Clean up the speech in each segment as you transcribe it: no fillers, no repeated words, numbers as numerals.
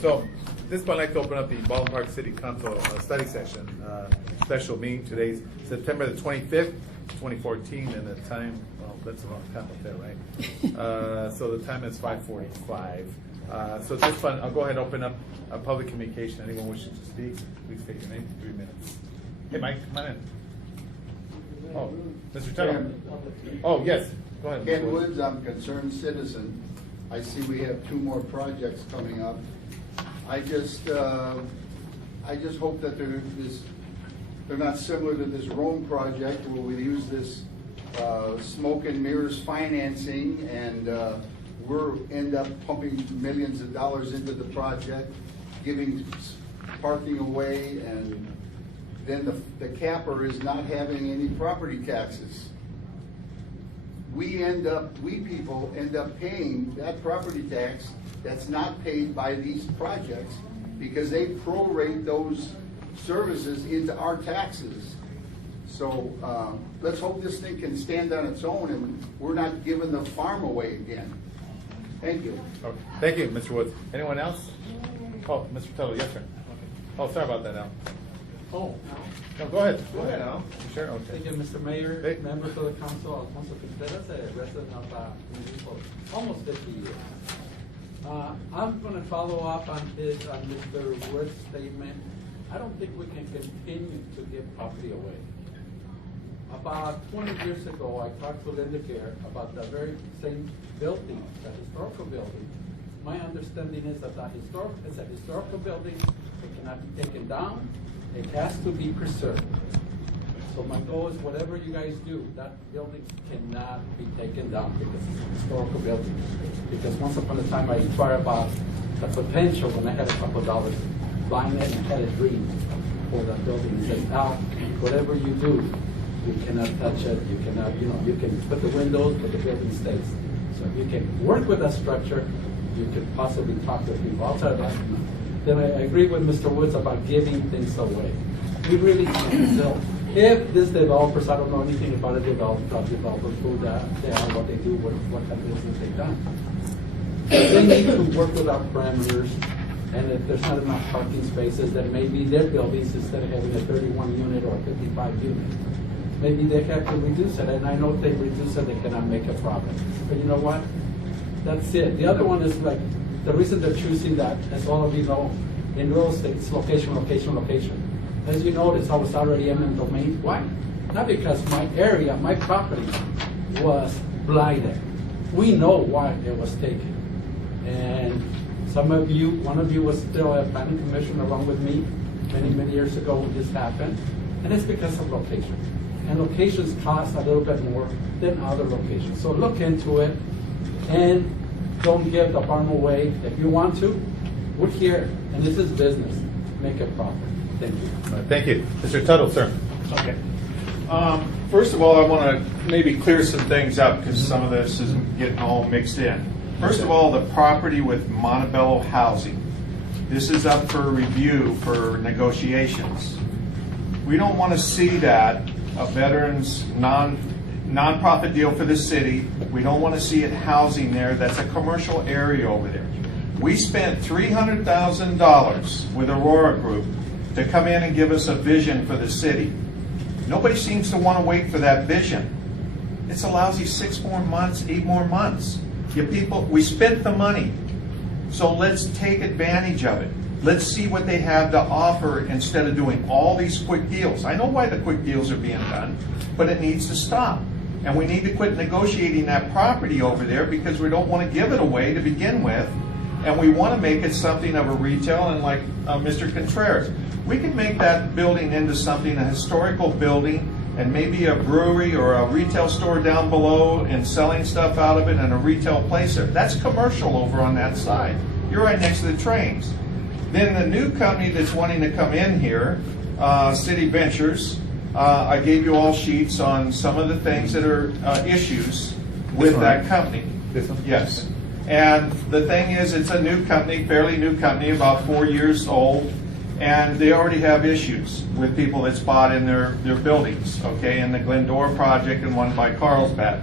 So, this one I'd like to open up the Baldwin Park City Council study session, special meeting. Today's September the 25th, 2014, and the time, well, that's a long time up there, right? So the time is 5:45. So at this point, I'll go ahead and open up a public communication. Anyone wishing to speak, please state your name, 3 minutes. Hey, Mike, come on in. Oh, Mr. Tuttle. Oh, yes, go ahead. Ken Woods, I'm a concerned citizen. I see we have 2 more projects coming up. I just hope that they're not similar to this Rome project where we use this smoke and mirrors financing and we're end up pumping millions of dollars into the project, giving parking away, and then the capper is not having any property taxes. We people end up paying that property tax that's not paid by these projects because they prorate those services into our taxes. So let's hope this thing can stand on its own and we're not giving the farm away again. Thank you. Okay. Thank you, Mr. Woods. Anyone else? Oh, Mr. Tuttle, yes, sir. Oh, sorry about that, Al. Oh, No, go ahead. Go ahead, Al. Sure, okay. thank you, Mr. Mayor, Hey. members of the council, Alfonso Quintero, a resident of Community for almost 50 years. I'm going to follow up on Mr. Wood's statement. I don't think we can continue to give property away. About 20 years ago, I talked to Linda Gare about the very same building, the historical building. My understanding is that it's a historical building. It cannot be taken down. It has to be preserved. So my goal is whatever you guys do, that building cannot be taken down because it's a historical building. Because once upon a time I inquired about the potential when I had a couple of dollars buying it and had a dream for that building. He says, Al, whatever you do, you cannot touch it, you cannot, you can put the windows, but the building stays. So if you can work with that structure, you could possibly talk to people outside of that. Then I agree with Mr. Woods about giving things away. We really can't sell. If these developers, I don't know anything about a developers who they are, what they do, what kind of business they've done. They need to work with our parameters, and if there's not enough parking spaces, then maybe their buildings, instead of having a 31 unit or a 55 unit, maybe they have to reduce it. And I know if they reduce it, they cannot make a profit. But you know what? That's it. The other one is like, the reason they're choosing that, as all of you know, in real estate, it's location, location, location. As you notice, I was already eminent domain. Why? Not because my area, my property was blighted. We know why it was taken. And some of you, one of you was still a planning commission along with me many, many years ago when this happened. And it's because of location. And locations cost a little bit more than other locations. So look into it and don't give the farm away. If you want to, we're here, and this is business. Make a profit. Thank you. Thank you. Mr. Tuttle, sir. Okay. First of all, I want to maybe clear some things up because some of this is getting all mixed in. First of all, the property with Montebello Housing. This is up for review for negotiations. We don't want to see that a veterans non-profit deal for the city. We don't want to see it housing there. That's a commercial area over there. We spent $300,000 with Aurora Group to come in and give us a vision for the city. Nobody seems to want to wait for that vision. It's a lousy 6 more months, 8 more months. You people, we spent the money. So let's take advantage of it. Let's see what they have to offer instead of doing all these quick deals. I know why the quick deals are being done, but it needs to stop. And we need to quit negotiating that property over there because we don't want to give it away to begin with. And we want to make it something of a retail, and like Mr. Contreras, we can make that building into something, a historical building, and maybe a brewery or a retail store down below and selling stuff out of it and a retail place there. That's commercial over on that side. You're right next to the trains. Then the new company that's wanting to come in here, City Ventures, I gave you all sheets on some of the things that are issues with that company. This one? Yes. And the thing is, it's a new company, fairly new company, about 4 years old, and they already have issues with people that's bought in their buildings, okay, in the Glendora project and one by Carlsbad.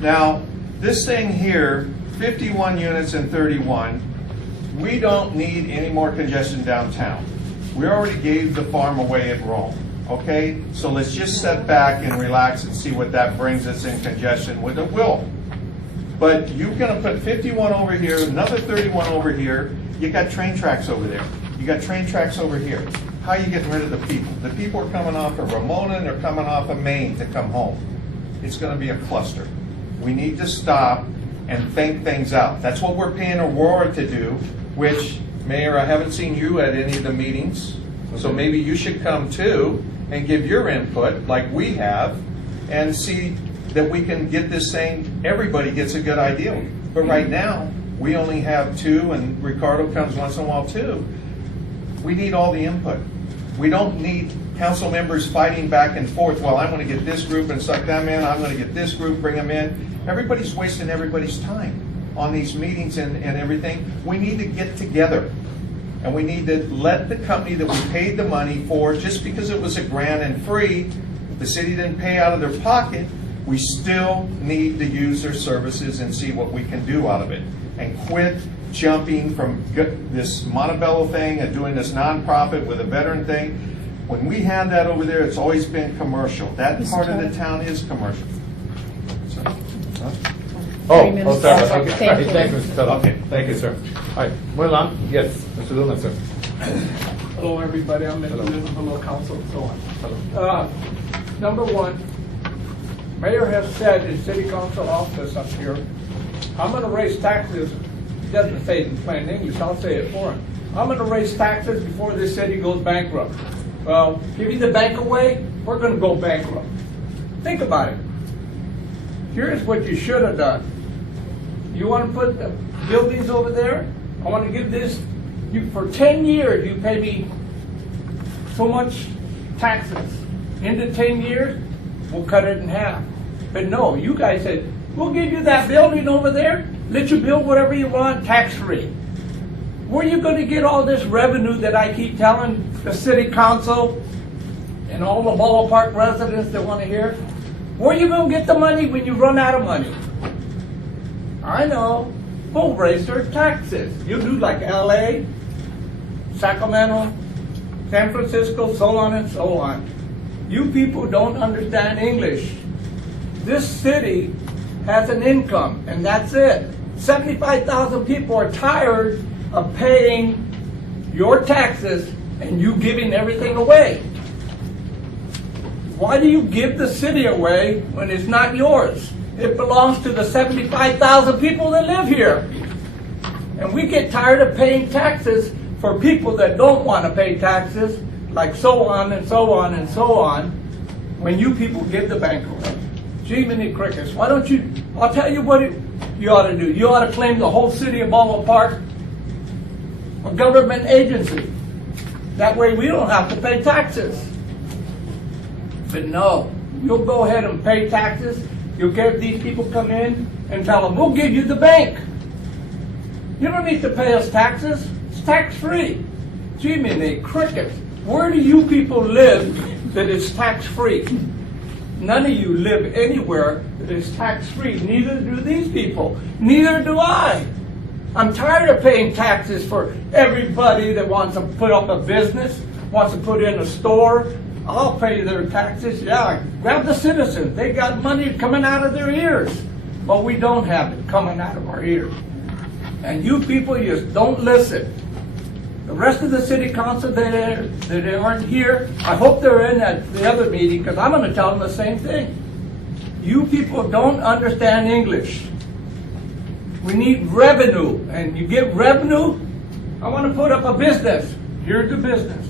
Now, this thing here, 51 units and 31, we don't need any more congestion downtown. We already gave the farm away at Rome, okay? So let's just sit back and relax and see what that brings us in congestion with. It will. But you're gonna put 51 over here, another 31 over here. You got train tracks over there. You got train tracks over here. How are you getting rid of the people? The people are coming off of Ramona and they're coming off of Maine to come home. It's gonna be a cluster. We need to stop and think things out. That's what we're paying Aurora to do, which, Mayor, I haven't seen you at any of the meetings, so maybe you should come too and give your input like we have and see that we can get this thing, everybody gets a good idea. But right now, we only have two and Ricardo comes once in a while too. We need all the input. We don't need council members fighting back and forth. Well, I'm going to get this group and suck them in. I'm going to get this group, bring them in. Everybody's wasting everybody's time on these meetings and everything. We need to get together. And we need to let the company that we paid the money for, just because it was a grant and free, the city didn't pay out of their pocket, we still need to use their services and see what we can do out of it. And quit jumping from this Montebello thing and doing this nonprofit with a veteran thing. When we had that over there, it's always been commercial. That part of the town is commercial. So, sorry. Okay. Thank All right, you. thank you, Mr. Fellow. Okay, thank you, sir. All right, moving along. Yes, Mr. Luna, sir. Hello, everybody. I'm Mr. Below Council and so on. Number one, Mayor has said in City Council office up here, I'm going to raise taxes. He doesn't say it in plain English. I'll say it for him. I'm going to raise taxes before this city goes bankrupt. Well, giving the bank away, we're going to go bankrupt. Think about it. Here's what you should have done. You want to put the buildings over there? I want to give this, for 10 years, you pay me so much taxes. Into 10 years, we'll cut it in half. But no, you guys said, we'll give you that building over there, let you build whatever you want, tax-free. Where are you going to get all this revenue that I keep telling the city council and all the ballpark residents that want to hear? Where are you going to get the money when you run out of money? I know. We'll raise their taxes. You do like LA, Sacramento, San Francisco, so on and so on. You people don't understand English. This city has an income, and that's it. 75,000 people are tired of paying your taxes and you giving everything away. Why do you give the city away when it's not yours? It belongs to the 75,000 people that live here. And we get tired of paying taxes for people that don't want to pay taxes, like so on and so on and so on, when you people give the bank away. Gee, many crickets, why don't you, I'll tell you what you ought to do. You ought to claim the whole city of Baldwin Park a government agency. That way we don't have to pay taxes. But no, you'll go ahead and pay taxes. You'll get these people come in and tell them, we'll give you the bank. You don't need to pay us taxes. It's tax-free. Gee, many crickets. Where do you people live that is tax-free? None of you live anywhere that is tax-free. Neither do these people. Neither do I. I'm tired of paying taxes for everybody that wants to put up a business, wants to put in a store. I'll pay their taxes. Yeah, grab the citizens. They got money coming out of their ears. But we don't have it coming out of our ears. And you people just don't listen. The rest of the city council that aren't here, I hope they're in at the other meeting, because I'm going to tell them the same thing. You people don't understand English. We need revenue, and you get revenue. I want to put up a business. Here's the business.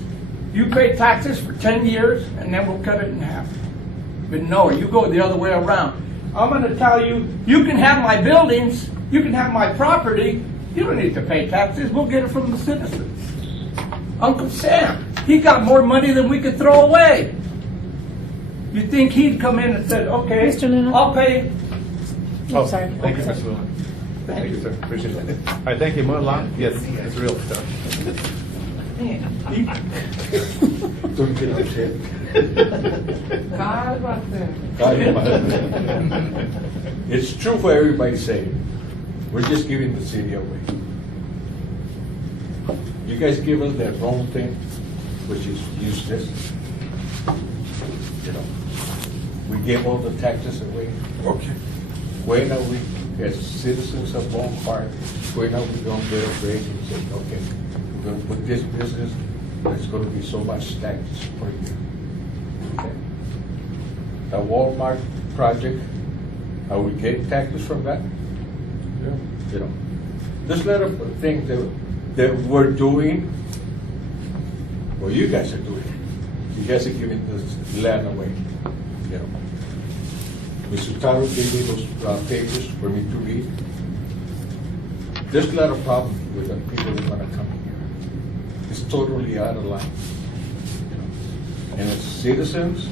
You pay taxes for 10 years, and then we'll cut it in half. But no, you go the other way around. I'm going to tell you, you can have my buildings, you can have my property, you don't need to pay taxes, we'll get it from the citizens. Uncle Sam, he got more money than we could throw away. You think he'd come in and said, okay, Mr. Luna? I'll pay. Oh, sorry. thank you, Mr. Luna. Thank you, sir. Appreciate it. All right, thank you. Moving along. Yes, it's real stuff. It's true for everybody saying, we're just giving the city away. You guys give us that wrong thing, which is useless. You know, we gave all the taxes away. Okay. When are we, as citizens of Baldwin Park, when are we gonna get a break and say, okay, we're gonna put this business, there's gonna be so much tax per year. Okay. The Walmart project, are we getting taxes from that? Yeah. You know, there's a lot of things that we're doing, well, you guys are doing. You guys are giving this land away, you know. Mr. Taro gave me those papers for me to read. There's a lot of problems with the people that want to come here. It's totally out of line. You know. And as citizens,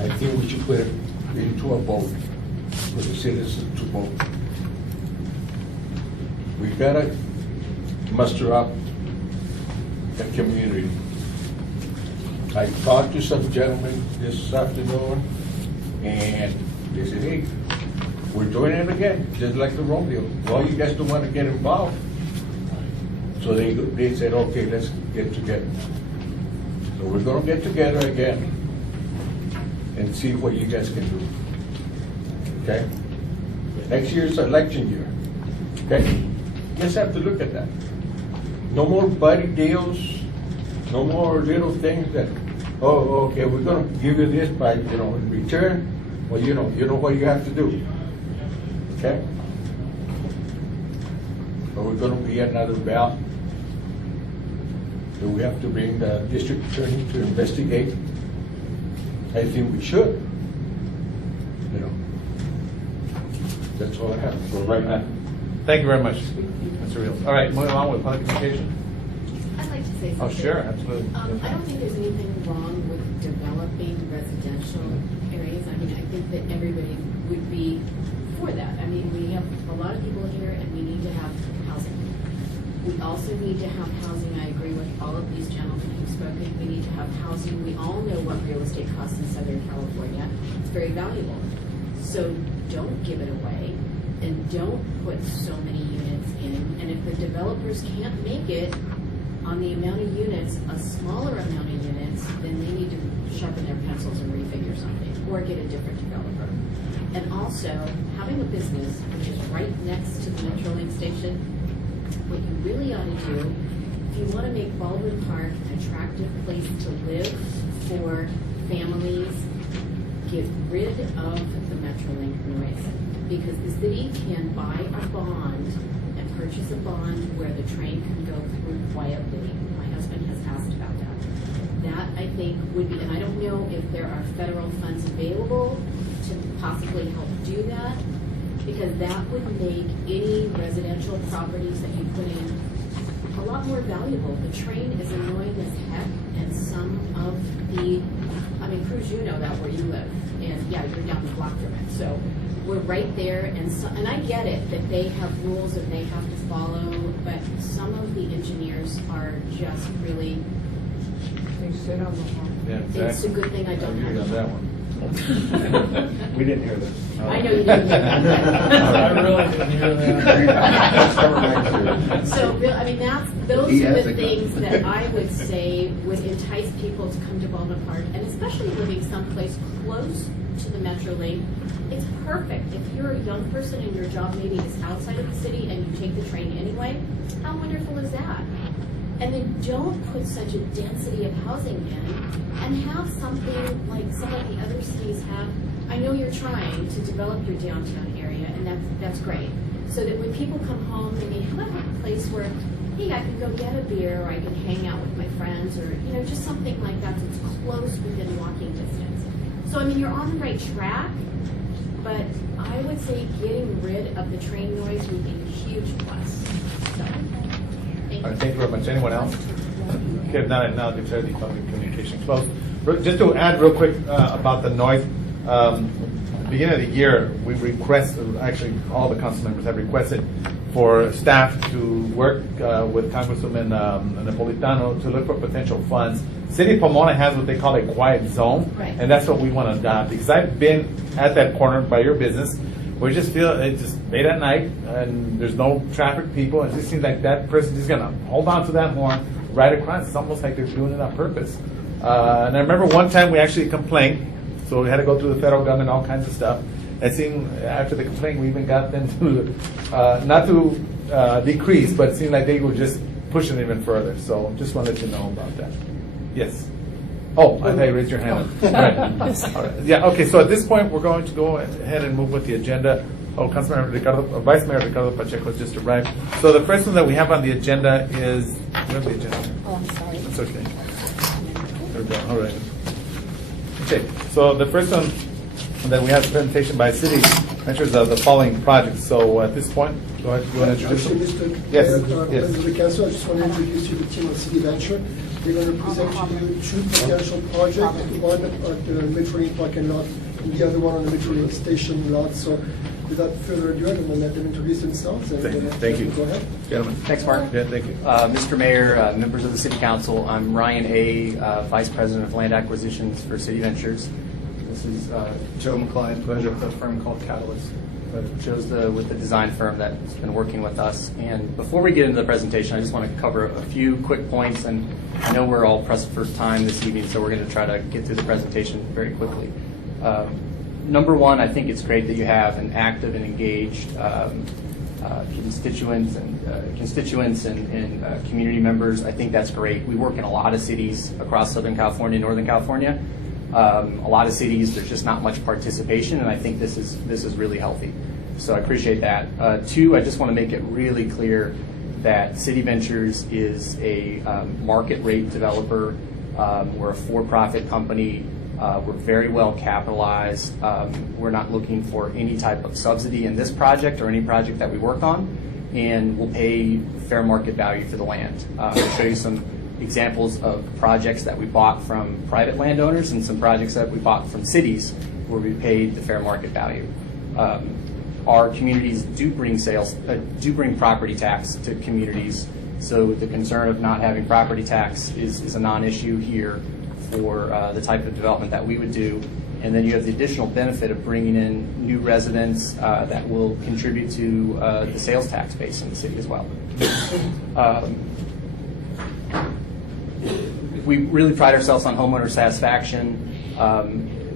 I think we should put it into a vote for the citizens to vote. We gotta muster up the community. I talked to some gentlemen this afternoon, and they said, hey, we're doing it again, just like the rodeo. Well, you guys don't want to get involved. So they said, okay, let's get together. So we're going to get together again and see what you guys can do. Okay? Next year's election year. Okay? You guys have to look at that. No more buddy deals, no more little things that, oh, okay, we're going to give you this by, in return. Well, you know what you have to do. Okay? But we're going to be another ballot. Do we have to bring the district attorney to investigate? I think we should. That's all I have for right now. Thank you very much, Mr. Rios. All right, moving on with public communication. I'd like to say something. Oh, sure, absolutely. I don't think there's anything wrong with developing residential areas. I mean, I think that everybody would be for that. I mean, we have a lot of people here and we need to have housing. We also need to have housing. I agree with all of these gentlemen who've spoken. We need to have housing. We all know what real estate costs in Southern California. It's very valuable. So don't give it away and don't put so many units in. And if the developers can't make it on the amount of units, a smaller amount of units, then they need to sharpen their pencils and refigure something or get a different developer. And also, having a business which is right next to the Metrolink station, what you really ought to do, if you want to make Baldwin Park an attractive place to live for families, get rid of the Metrolink noise. Because the city can buy a bond and purchase a bond where the train can go through quietly. My husband has asked about that. That, I think, would be, and I don't know if there are federal funds available to possibly help do that, because that would make any residential properties that you put in a lot more valuable. The train is annoying as heck, and some of the, Cruz, you know that where you live, and yeah, you're down the block from it. So we're right there, and I get it that they have rules that they have to follow, but some of the engineers are just really. They sit on the horn. Yeah, exactly. It's a good thing I don't agree have on that one. We didn't hear that. I know you didn't. I really didn't hear that. So, those are the things that I would say would entice people to come to Baldwin Park, and especially living someplace close to the Metrolink. It's perfect. If you're a young person and your job maybe is outside of the city and you take the train anyway, how wonderful is that? And then don't put such a density of housing in and have something like some of the other cities have. I know you're trying to develop your downtown area, and that's great. So that when people come home, they may have a place where, hey, I can go get a beer, or I can hang out with my friends, or just something like that that's close within walking distance. So you're on the right track, but I would say getting rid of the train noise would be a huge plus. So, All right, thank you very much. Anyone else? Okay, if not, now declare the public communication closed. Just to add real quick about the noise, beginning of the year, we requested, actually all the council members have requested for staff to work with Congresswoman Napolitano to look for potential funds. City of Pomona has what they call a quiet zone, Right. and that's what we want to adopt. Because I've been at that corner by your business we just feel it's just late at night and there's no traffic people. It just seems like that person's just gonna hold on to that horn right across. It's almost like they're doing it on purpose. And I remember one time we actually complained, so we had to go through the federal government, all kinds of stuff. It seemed after the complaint, we even got them to not to decrease, but it seemed like they were just pushing it even further. So just wanted to know about that. Yes. Oh, I thought you raised your hand. All right. All right. Yeah. Okay. So at this point, we're going to go ahead and move with the agenda. Oh, Councilmember Ricardo, Vice Mayor Ricardo Pacheco has just arrived. So the first one that we have on the agenda is where's the agenda? Oh, I'm sorry. It's okay. There we go. All right. Okay. So the first one that we have a presentation by city managers of the following projects. So at this point, go ahead. You want to introduce Actually, them? Mr. Yes. Mayor, Yes. members of the council, I just want to introduce you to the team of City Venture. They're going to present to you two potential projects, one at the Metrolink parking lot and the other one on the Metrolink station lot. So without further ado, I'm going to let them introduce themselves. And Thank you. Go ahead. Gentlemen. Thanks, Mark. Yeah, thank you. Mr. Mayor, members of the City Council, I'm Ryan A., Vice President of Land Acquisitions for City Ventures. This is Joe McClyde with a firm called Catalyst. Joe's with the design firm that's been working with us. And before we get into the presentation, I just want to cover a few quick points. And I know we're all pressed for time this evening, so we're going to try to get through the presentation very quickly. Number one, I think it's great that you have an active and engaged constituents and community members. I think that's great. We work in a lot of cities across Southern California, Northern California. A lot of cities, there's just not much participation, and I think this is really healthy. So I appreciate that. Two, I just want to make it really clear that City Ventures is a market rate developer. We're a for-profit company. We're very well capitalized. We're not looking for any type of subsidy in this project or any project that we work on, and we'll pay fair market value for the land. I'll show you some examples of projects that we bought from private landowners and some projects that we bought from cities where we paid the fair market value. Our communities do bring property tax to communities, so the concern of not having property tax is a non-issue here for the type of development that we would do. And then you have the additional benefit of bringing in new residents that will contribute to the sales tax base in the city as well. We really pride ourselves on homeowner satisfaction.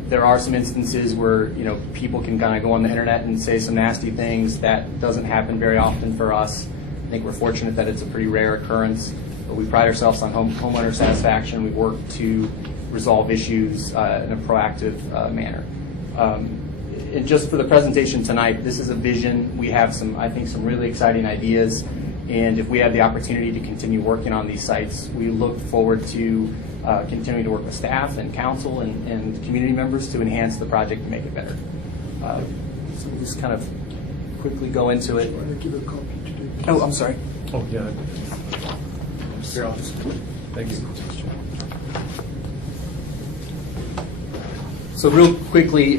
There are some instances where people can kind of go on the internet and say some nasty things. That doesn't happen very often for us. I think we're fortunate that it's a pretty rare occurrence. But we pride ourselves on homeowner satisfaction. We work to resolve issues in a proactive manner. And just for the presentation tonight, this is a vision. We have I think some really exciting ideas. And if we have the opportunity to continue working on these sites, we look forward to continuing to work with staff and council and community members to enhance the project and make it better. So we'll just kind of quickly go into it. I'm going to give a copy to you. Oh, I'm sorry. Oh, yeah. Here, I'll just, thank you. So real quickly,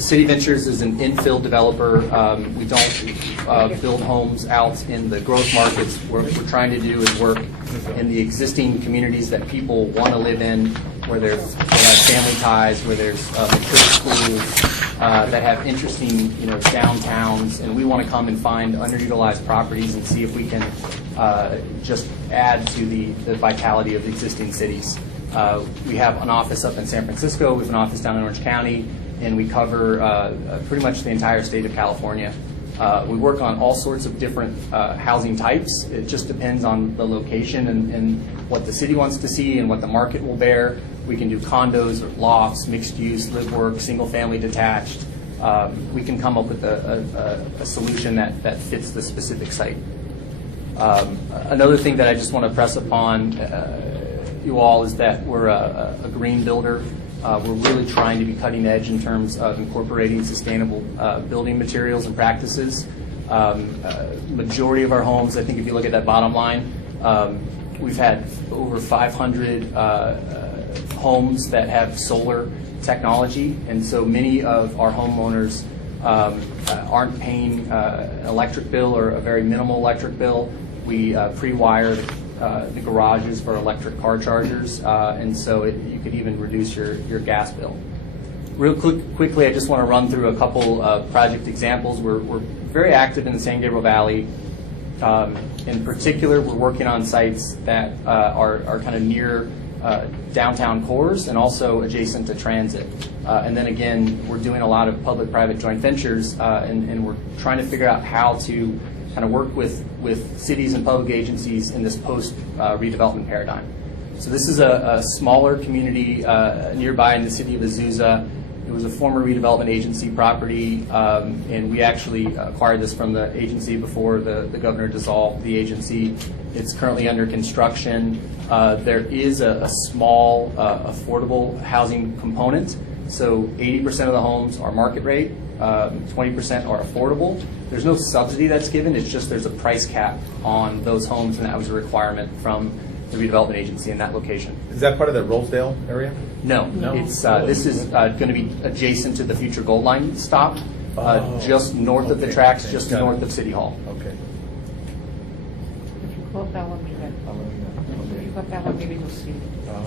City Ventures is an infill developer. We don't build homes out in the growth markets. What we're trying to do is work in the existing communities that people want to live in, where they have family ties, where there's mature schools, that have interesting downtowns, and we want to come and find underutilized properties and see if we can just add to the vitality of the existing cities. We have an office up in San Francisco. We have an office down in Orange County, and we cover pretty much the entire state of California. We work on all sorts of different housing types. It just depends on the location and what the city wants to see and what the market will bear. We can do condos or lofts, mixed use, live work, single family detached. We can come up with a solution that fits the specific site. Another thing that I just want to press upon you all is that we're a green builder. We're really trying to be cutting edge in terms of incorporating sustainable building materials and practices. Majority of our homes, I think if you look at that bottom line, we've had over 500 homes that have solar technology, and so many of our homeowners aren't paying an electric bill or a very minimal electric bill. We pre-wire the garages for electric car chargers, and so you could even reduce your gas bill. Real quickly, I just want to run through a couple project examples. We're very active in the San Gabriel Valley. In particular, we're working on sites that are kind of near downtown cores and also adjacent to transit. And then again, we're doing a lot of public-private joint ventures, and we're trying to figure out how to kind of work with cities and public agencies in this post-redevelopment paradigm. So this is a smaller community nearby in the city of Azusa. It was a former redevelopment agency property, and we actually acquired this from the agency before the governor dissolved the agency. It's currently under construction. There is a small affordable housing component. So 80% of the homes are market rate, 20% are affordable. There's no subsidy that's given, it's just there's a price cap on those homes, and that was a requirement from the redevelopment agency in that location. Is that part of the Rosedale area? No, it's this is going to be adjacent to the future Gold Line stop, just north of the tracks, just Got it. north of City Hall. Okay. If you go up Alameda, if you go up Alameda, you'll see.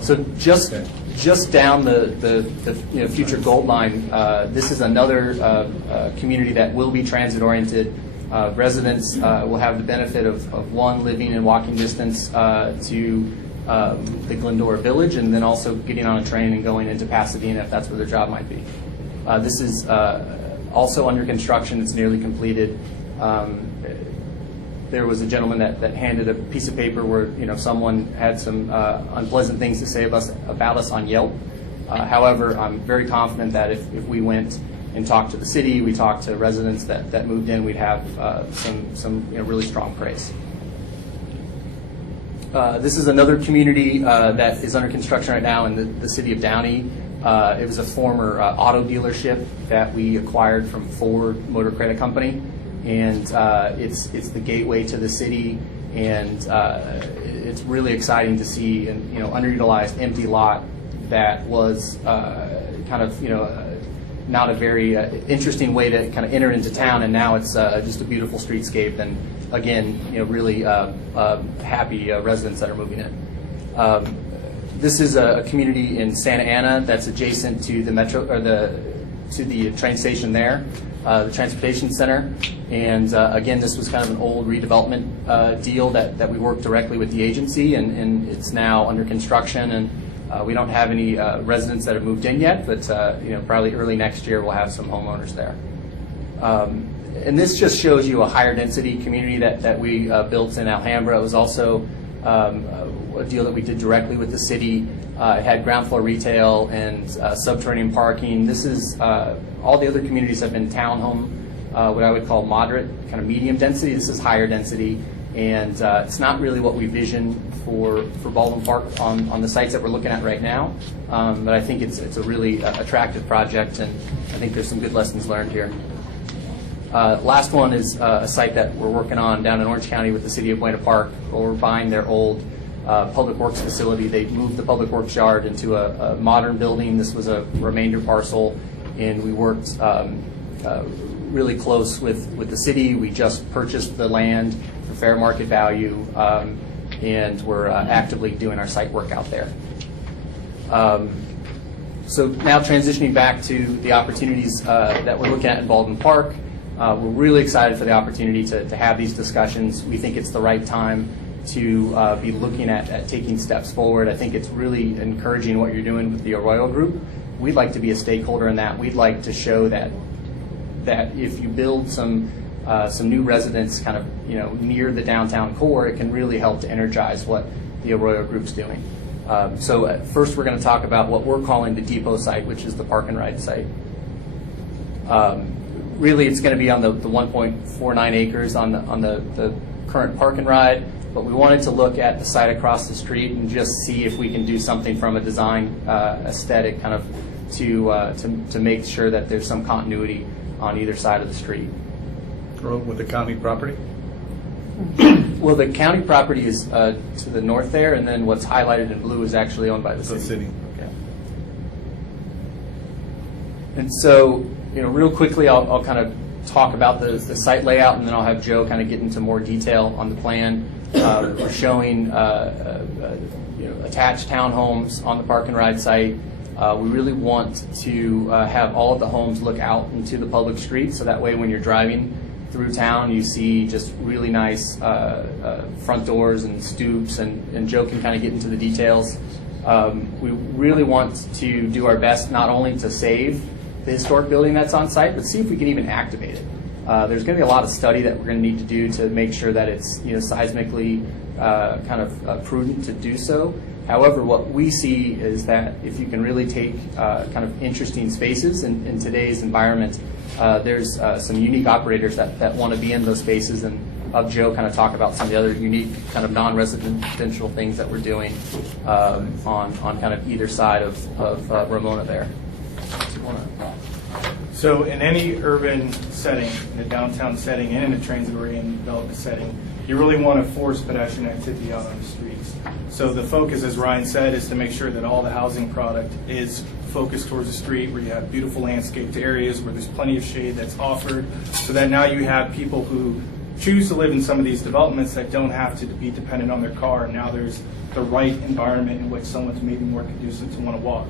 So just down the future Gold Line, this is another community that will be transit oriented. Residents will have the benefit of one, living in walking distance to the Glendora Village, and then also getting on a train and going into Pasadena if that's where their job might be. This is also under construction. It's nearly completed. There was a gentleman that handed a piece of paper where someone had some unpleasant things to say about us on Yelp. However, I'm very confident that if we went and talked to the city, we talked to residents that moved in, we'd have some really strong praise. This is another community that is under construction right now in the city of Downey. It was a former auto dealership that we acquired from Ford Motor Credit Company, and it's the gateway to the city, and it's really exciting to see an underutilized empty lot that was kind of not a very interesting way to kind of enter into town, and now it's just a beautiful streetscape, and again, really happy residents that are moving in. This is a community in Santa Ana that's adjacent to the metro or to the train station there, the transportation center, and again, this was kind of an old redevelopment deal that we worked directly with the agency, and it's now under construction, and we don't have any residents that have moved in yet, but probably early next year we'll have some homeowners there. And this just shows you a higher density community that we built in Alhambra. It was also a deal that we did directly with the city. It had ground floor retail and subterranean parking. This is all the other communities have been townhome, what I would call moderate, kind of medium density. This is higher density, and it's not really what we vision for Baldwin Park on the sites that we're looking at right now. But I think it's a really attractive project, and I think there's some good lessons learned here. Last one is a site that we're working on down in Orange County with the city of Buena Park, where we're buying their old public works facility. They moved the public works yard into a modern building. This was a remainder parcel, and we worked really close with the city. We just purchased the land for fair market value, and we're actively doing our site work out there. So now transitioning back to the opportunities that we're looking at in Baldwin Park. We're really excited for the opportunity to have these discussions. We think it's the right time to be looking at taking steps forward. I think it's really encouraging what you're doing with the Arroyo Group. We'd like to be a stakeholder in that. We'd like to show that if you build some new residents kind of near the downtown core, it can really help to energize what the Arroyo Group's doing. So first we're going to talk about what we're calling the depot site, which is the park and ride site. Really, it's going to be on the 1.49 acres on the current park and ride, but we wanted to look at the site across the street and just see if we can do something from a design aesthetic kind of to make sure that there's some continuity on either side of the street. With the county property? Well, the county property is to the north there, and then what's highlighted in blue is actually owned by the city. Okay. And so, real quickly, I'll kind of talk about the site layout, and then I'll have Joe kind of get into more detail on the plan. We're showing attached townhomes on the park and ride site. We really want to have all of the homes look out into the public street, so that way when you're driving through town, you see just really nice front doors and stoops, and Joe can kind of get into the details. We really want to do our best not only to save the historic building that's on site, but see if we can even activate it. There's going to be a lot of study that we're going to need to do to make sure that it's seismically kind of prudent to do so. However, what we see is that if you can really take kind of interesting spaces in today's environment, there's some unique operators that want to be in those spaces, and I'll have Joe kind of talk about some of the other unique kind of non-residential things that we're doing on kind of either side of Ramona there. So in any urban setting, in a downtown setting, and in a transit-oriented development setting, you really want to force pedestrian activity out on the streets. So the focus, as Ryan said, is to make sure that all the housing product is focused towards the street, where you have beautiful landscaped areas, where there's plenty of shade that's offered, so that now you have people who choose to live in some of these developments that don't have to be dependent on their car. Now there's the right environment in which someone's maybe more conducive to want to walk.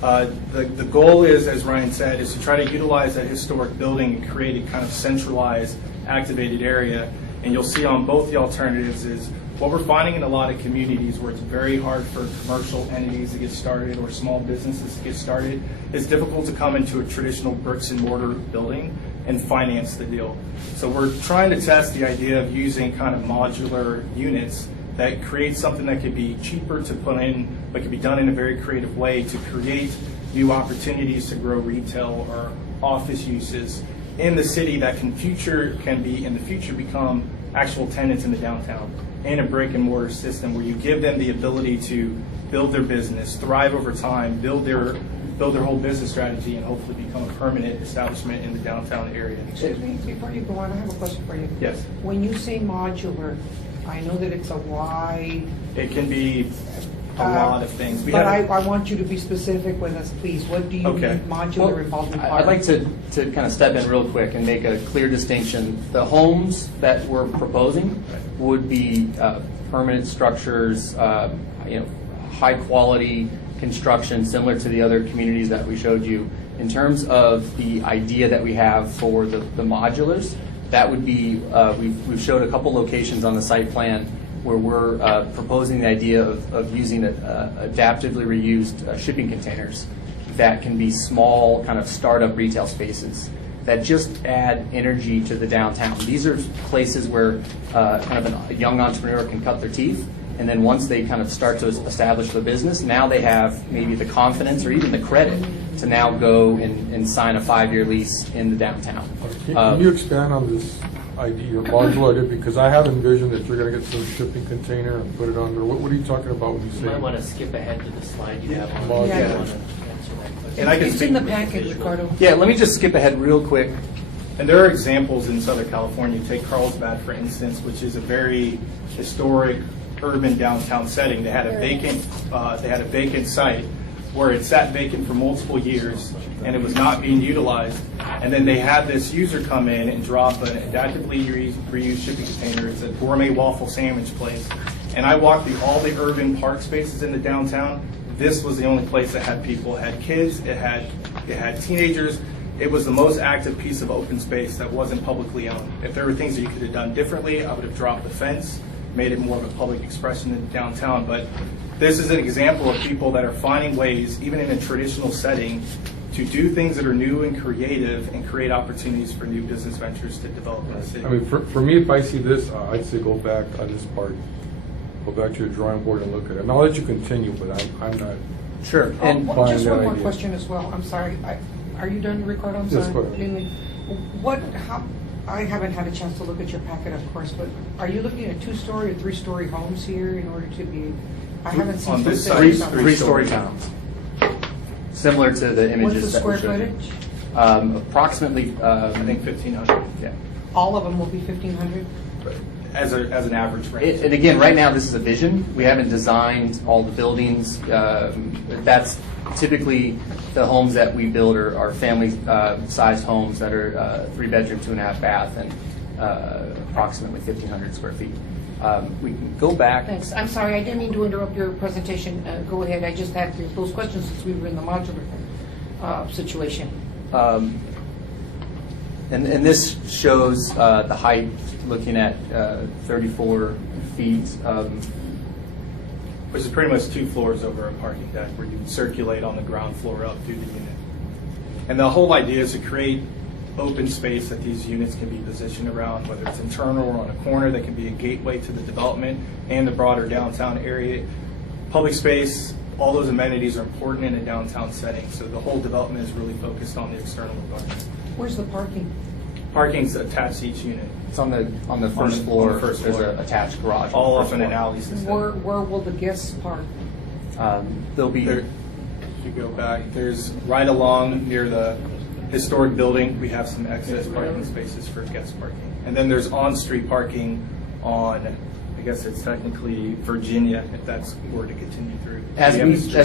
The goal is, as Ryan said, is to try to utilize that historic building and create a kind of centralized, activated area. And you'll see on both the alternatives is what we're finding in a lot of communities where it's very hard for commercial entities to get started or small businesses to get started. It's difficult to come into a traditional bricks and mortar building and finance the deal. So we're trying to test the idea of using kind of modular units that create something that could be cheaper to put in, but could be done in a very creative way to create new opportunities to grow retail or office uses in the city that can in the future become actual tenants in the downtown, in a brick and mortar system where you give them the ability to build their business, thrive over time, build their whole business strategy, and hopefully become a permanent establishment in the downtown area. Excuse me, before you go on, I have a question for you. Yes. When you say modular, I know that it's a wide. It can be a lot of things. But I want you to be specific with us, please. What do you mean modular in Baldwin Park? I'd like to kind of step in real quick and make a clear distinction. The homes that we're proposing would be permanent structures, high quality construction, similar to the other communities that we showed you. In terms of the idea that we have for the modulars, that would be, we've showed a couple locations on the site plan where we're proposing the idea of using adaptively reused shipping containers that can be small kind of startup retail spaces that just add energy to the downtown. These are places where kind of a young entrepreneur can cut their teeth, and then once they kind of start to establish the business, now they have maybe the confidence or even the credit to now go and sign a 5-year lease in the downtown. Can you expand on this idea of modular? Because I have envisioned that you're going to get some shipping container and put it under. What are you talking about when you say? You might want to skip ahead to the slide you have on. Modular. Yeah. You want to answer that question. And I can It's speak in the with packet, visual. Ricardo. Yeah, let me just skip ahead real quick. And there are examples in Southern California. Take Carlsbad, for instance, which is a very historic urban downtown setting. They had a vacant site where it sat vacant for multiple years and it was not being utilized. And then they had this user come in and drop an adaptively reused shipping container. It's a gourmet waffle sandwich place. And I walked through all the urban park spaces in the downtown. This was the only place that had people. It had kids, it had teenagers. It was the most active piece of open space that wasn't publicly owned. If there were things that you could have done differently, I would have dropped the fence, made it more of a public expression in the downtown. But this is an example of people that are finding ways, even in a traditional setting, to do things that are new and creative and create opportunities for new business ventures to develop in the city. I mean, for me, if I see this, I'd say go back on this part. Go back to your drawing board and look at it. And I'll let you continue, but I'm not. Sure. And Fine, just that one more idea. question as well. I'm sorry. Are you done, Ricardo? I'm Yes, sorry. go ahead. Lily, I haven't had a chance to look at your packet, of course, but are you looking at 2-story or 3-story homes here in order to be? I haven't seen On this specifics site, on Three-story this. towns. Similar to the images What's the that we square showed. footage? Approximately, I think 1,500. yeah. All of them will be 1,500? As an average range. And again, right now, this is a vision. We haven't designed all the buildings. That's typically the homes that we build are family-sized homes that are 3-bedroom, 2.5 bath, and approximately 1,500 square feet. We can go back. Thanks. I'm sorry, I didn't mean to interrupt your presentation. Go ahead. I just had those questions since we were in the modular situation. And this shows the height, looking at 34 feet. Which is pretty much 2 floors over a parking deck where you circulate on the ground floor up through the unit. And the whole idea is to create open space that these units can be positioned around, whether it's internal or on a corner that can be a gateway to the development and the broader downtown area. Public space, all those amenities are important in a downtown setting, so the whole development is really focused on the external environment. Where's the parking? Parking's attached to each unit. It's on the first floor. On the first There's floor. an attached garage. All on the up in an first alley system. Where will the guests park? floor. There'll be. If you go back, there's right along near the historic building, we have some excess parking spaces for guest parking. And then there's on-street parking on, I guess it's technically Virginia, if that's were to continue through. As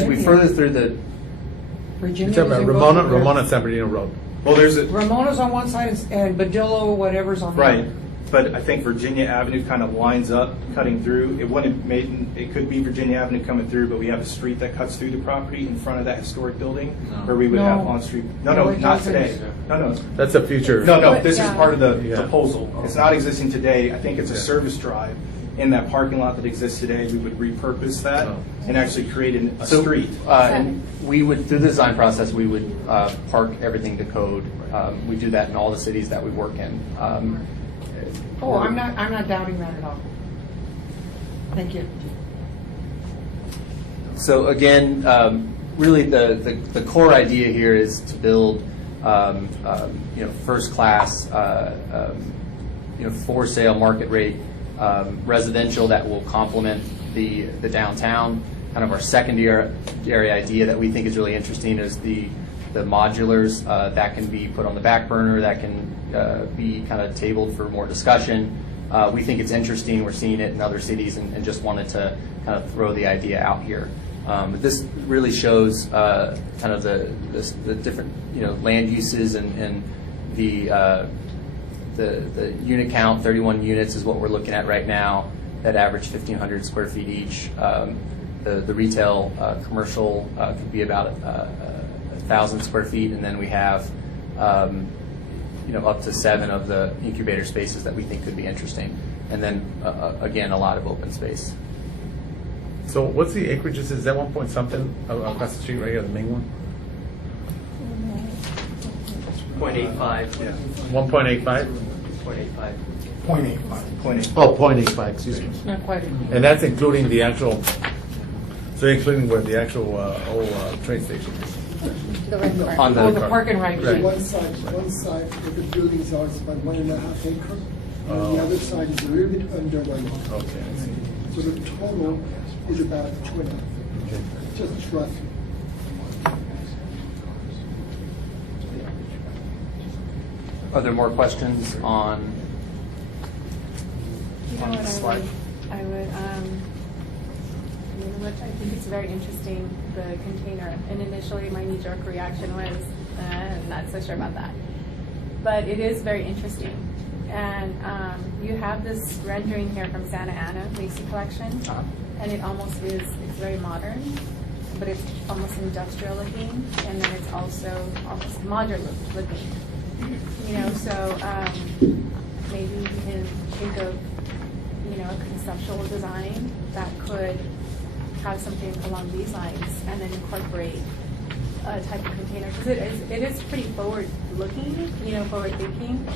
we further through the. Virginia? You're talking about is in both- Ramona San Bernardino Road. Well, there's a, Ramona's on one side and Badillo, whatever's on the other. right, but I think Virginia Avenue kind of lines up, cutting through. It wouldn't made, it could be Virginia Avenue coming through, but we have a street that cuts through the property in front of that historic building where we would have No. on-street. No, No, it not doesn't. today. No. That's a future. No, this is Yeah. part of the Yeah. proposal. It's not existing today. I think it's a service drive. In that parking lot that exists today, we would repurpose that and actually create a street. And we would, through the design process, we would park everything to code. We do that in all the cities that we work in. Oh, I'm not doubting that at all. Thank you. So again, really the core idea here is to build, first class, for sale market rate residential that will complement the downtown. Kind of our secondary idea that we think is really interesting is the modulars that can be put on the back burner, that can be kind of tabled for more discussion. We think it's interesting. We're seeing it in other cities and just wanted to kind of throw the idea out here. But this really shows kind of the different land uses and the unit count. 31 units is what we're looking at right now that average 1,500 square feet each. The retail commercial could be about 1,000 square feet, and then we have up to 7 of the incubator spaces that we think could be interesting, and then again a lot of open space. So what's the acreages? Is that 1 point something across the street right here, the main one? 0.85. Yeah. 1.85? 0.85. 0.8. Oh, 0.85, excuse me. Not quite. And that's including the actual, so including where the actual old train station is. On Oh, the the park and ride. Right. One side where the buildings are is about 1.5 acres, and the other side is a little bit under 1 acre. Okay, I see. So the total is about 2.5, just roughly. Are there more questions on You know on what the slide? I would, which I think is very interesting, the container. And initially, my knee-jerk reaction was, I'm not so sure about that. But it is very interesting. And you have this rendering here from Santa Ana Macy Collection, and it almost is, it's very modern, but it's almost industrial looking, and then it's also almost modular looking. So maybe we can think of, a conceptual design that could have something along these lines and then incorporate a type of container. Because it is pretty forward looking, forward thinking.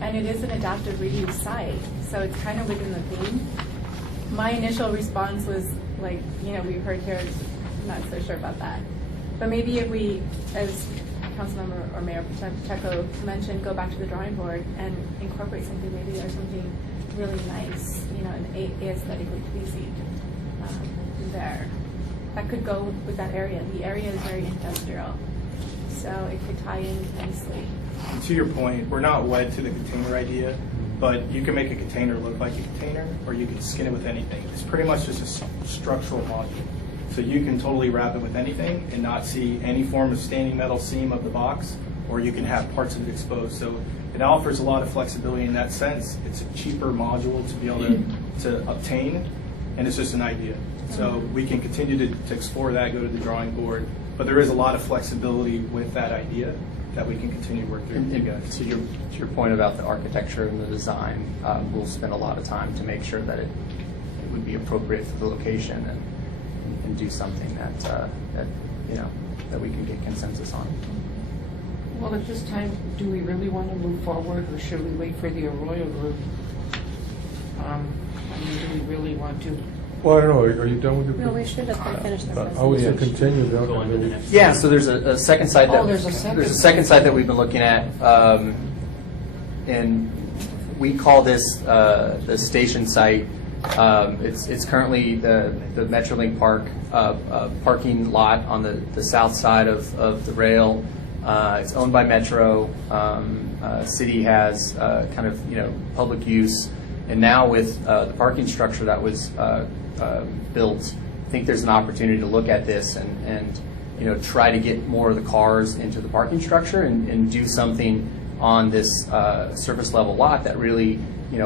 And it is an adaptive reuse site. So it's kind of within the theme. My initial response was like, we've heard here, I'm not so sure about that. But maybe if we, as Councilmember or Mayor Pacheco mentioned, go back to the drawing board and incorporate something. Maybe there's something really nice, and aesthetically pleasing there. That could go with that area. The area is very industrial, so it could tie in nicely. And to your point, we're not wed to the container idea, but you can make a container look like a container, or you can skin it with anything. It's pretty much just a structural module. So you can totally wrap it with anything and not see any form of standing metal seam of the box, or you can have parts of it exposed. So it offers a lot of flexibility in that sense. It's a cheaper module to be able to obtain, and it's just an idea. So we can continue to explore that, go to the drawing board, but there is a lot of flexibility with that idea that we can continue to work through with you guys. To your point about the architecture and the design, we'll spend a lot of time to make sure that it would be appropriate for the location and do something that that we can get consensus on. Well, at this time, do we really want to move forward, or should we wait for the Arroyo group? I mean, do we really want to? Well, I don't know, are you done with your? No, we should have finished the I would say presentation. continue, don't Go on to the next. Yeah, so there's a second site that Oh, there's a second site that we've been looking at, and we call this the station site. It's currently the Metrolink Park parking lot on the south side of the rail. It's owned by Metro. City has kind of public use, and now with the parking structure that was built, I think there's an opportunity to look at this and try to get more of the cars into the parking structure and do something on this surface level lot that really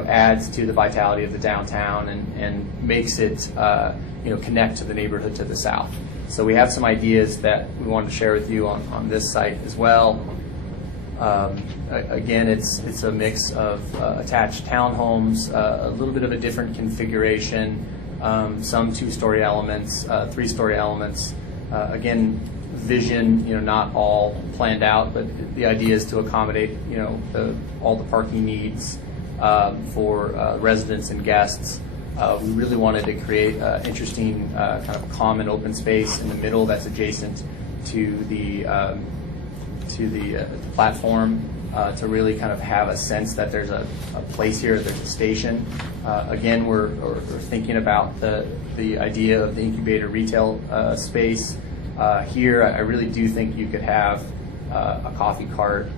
adds to the vitality of the downtown and makes it connect to the neighborhood to the south. So we have some ideas that we wanted to share with you on this site as well. Again, it's a mix of attached townhomes, a little bit of a different configuration, some two-story elements, three-story elements. Again, vision, not all planned out, but the idea is to accommodate, all the parking needs for residents and guests. We really wanted to create an interesting kind of common open space in the middle that's adjacent to the platform to really kind of have a sense that there's a place here, there's a station. Again, we're thinking about the idea of the incubator retail space. Here, I really do think you could have a coffee cart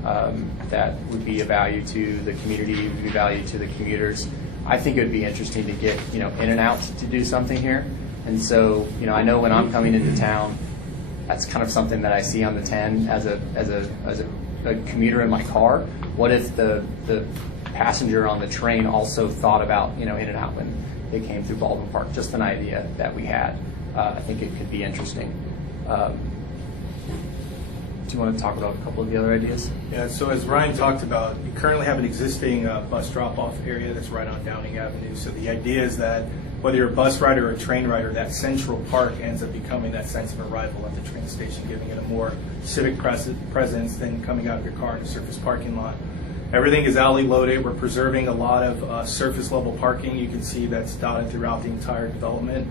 that would be a value to the community, would be value to the commuters. I think it would be interesting to get in and out to do something here. And so, I know when I'm coming into town, that's kind of something that I see on the 10 as a commuter in my car. What if the passenger on the train also thought about in and out when they came through Baldwin Park? Just an idea that we had. I think it could be interesting. Do you want to talk about a couple of the other ideas? Yeah, so as Ryan talked about, you currently have an existing bus drop-off area that's right on Downing Avenue. So the idea is that whether you're a bus rider or a train rider, that central park ends up becoming that sense of arrival at the train station, giving it a more civic presence than coming out of your car in a surface parking lot. Everything is alley loaded. We're preserving a lot of surface level parking. You can see that's dotted throughout the entire development.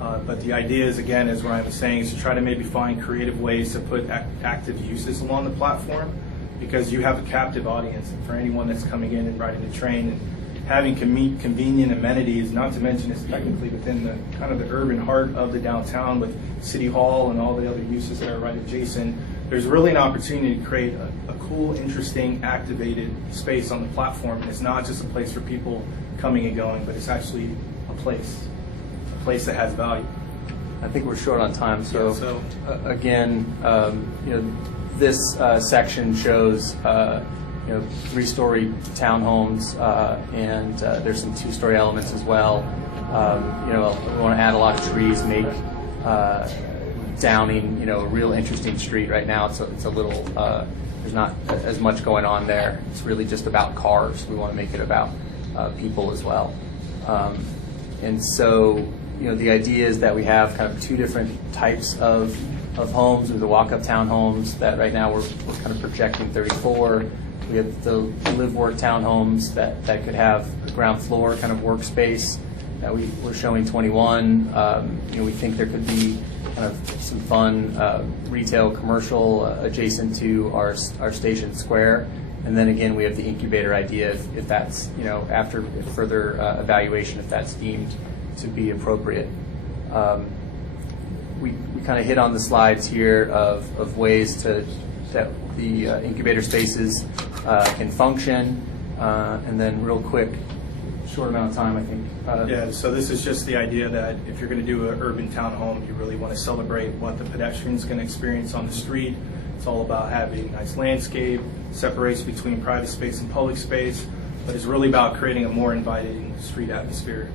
But the idea is, again, as Ryan was saying, is to try to maybe find creative ways to put active uses along the platform, because you have a captive audience. And for anyone that's coming in and riding the train and having convenient amenities, not to mention it's technically within the kind of the urban heart of the downtown with City Hall and all the other uses that are right adjacent, there's really an opportunity to create a cool, interesting, activated space on the platform. And it's not just a place for people coming and going, but it's actually a place that has value. I think we're short on time, so, again, this section shows three-story townhomes, and there's some two-story elements as well. We want to add a lot of trees, make Downing, a real interesting street. Right now, it's a little. There's not as much going on there. It's really just about cars. We want to make it about people as well, and so. The idea is that we have kind of two different types of homes. We have the walk-up townhomes that right now we're kind of projecting 34. We have the live-work townhomes that could have a ground floor kind of workspace that we're showing 21. We think there could be kind of some fun retail, commercial adjacent to our station square. And then again, we have the incubator idea if that's, after further evaluation, if that's deemed to be appropriate. We kind of hit on the slides here of ways that the incubator spaces can function. And then real quick, short amount of time, I think. Yeah, so this is just the idea that if you're going to do an urban townhome, you really want to celebrate what the pedestrian's going to experience on the street. It's all about having nice landscape, separation between private space and public space, but it's really about creating a more inviting street atmosphere.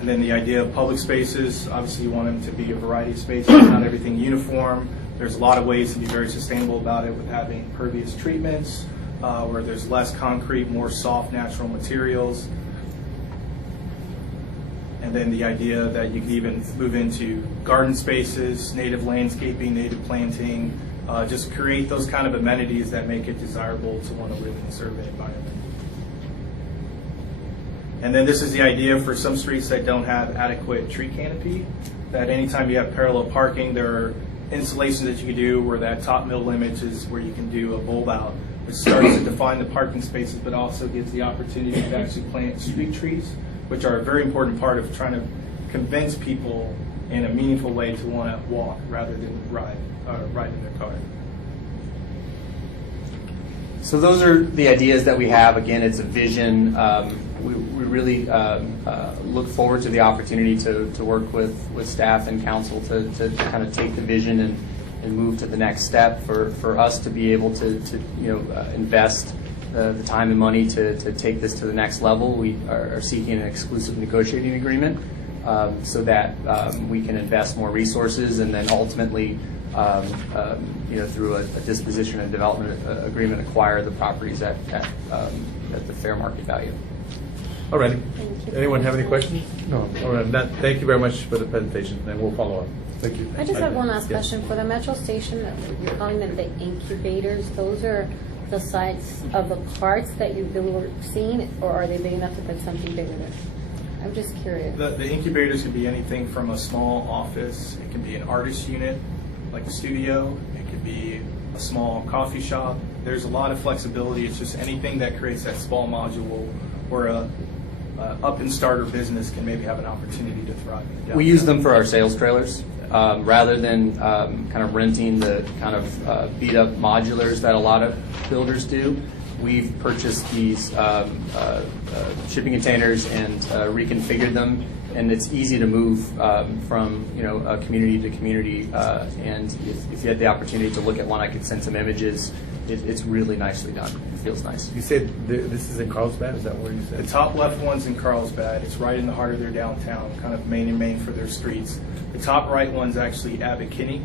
And then the idea of public spaces, obviously you want them to be a variety of spaces, not everything uniform. There's a lot of ways to be very sustainable about it with having pervious treatments, where there's less concrete, more soft natural materials. And then the idea that you can even move into garden spaces, native landscaping, native planting, just create those kind of amenities that make it desirable to want to live in this urban environment. And then this is the idea for some streets that don't have adequate tree canopy, that anytime you have parallel parking, there are installations that you can do where that top middle image is where you can do a bulb out. It starts to define the parking spaces, but also gives the opportunity to actually plant street trees, which are a very important part of trying to convince people in a meaningful way to want to walk rather than ride in their car. So those are the ideas that we have. Again, it's a vision. We really look forward to the opportunity to work with staff and council to kind of take the vision and move to the next step for us to be able to invest the time and money to take this to the next level. We are seeking an exclusive negotiating agreement so that we can invest more resources and then ultimately through a disposition and development agreement acquire the properties at the fair market value. All right. Anyone have any questions? No. All right. Thank you very much for the presentation, and we'll follow up. Thank you. I just have one last Yes. question. For the metro station, you're calling them the incubators. Those are the size of the carts that you were seeing, or are they big enough to put something bigger there? I'm just curious. The incubators can be anything from a small office. It can be an artist unit, like a studio. It could be a small coffee shop. There's a lot of flexibility. It's just anything that creates that small module where a up and starter business can maybe have an opportunity to thrive. We use them for our sales trailers rather than kind of renting the kind of beat up modulars that a lot of builders do. We've purchased these shipping containers and reconfigured them, and it's easy to move from community to community. And if you had the opportunity to look at one, I could send some images. It's really nicely done. It feels nice. You said this is in Carlsbad? Is that where you said? The top left one's in Carlsbad. It's right in the heart of their downtown, kind of main and main for their streets. The top right one's actually Abbot Kinney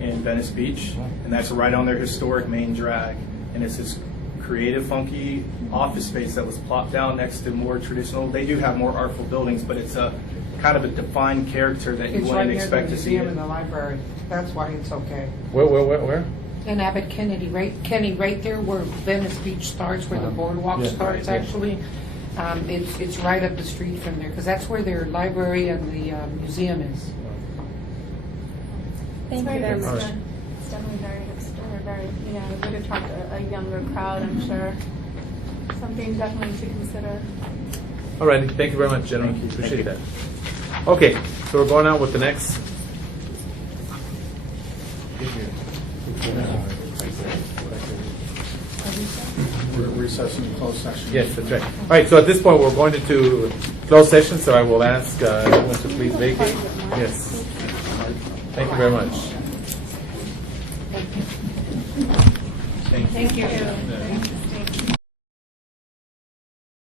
in Venice Beach, and that's right on their historic main drag. And it's this creative, funky office space that was plopped down next to more traditional. They do have more artful buildings, but it's a kind of a defined character that you wouldn't expect to see. It's right near the museum and the library. That's why it's okay. Where? In Abbot Kennedy, right there where Venice Beach starts, where the boardwalk starts. Right, actually, it's right up the street from there because that's where their library and the museum is. Thank you very much. Right. It's definitely very hipster, very, it would attract a younger crowd, I'm sure. Something definitely to consider. All right. Thank you very much, gentlemen. Appreciate that. Okay, so we're going on with the next. We're recessing to closed session. Yes, that's right. All right, so at this point, we're going into closed session, so I will ask everyone to please vacate. Yes. Thank you very much. Thank you.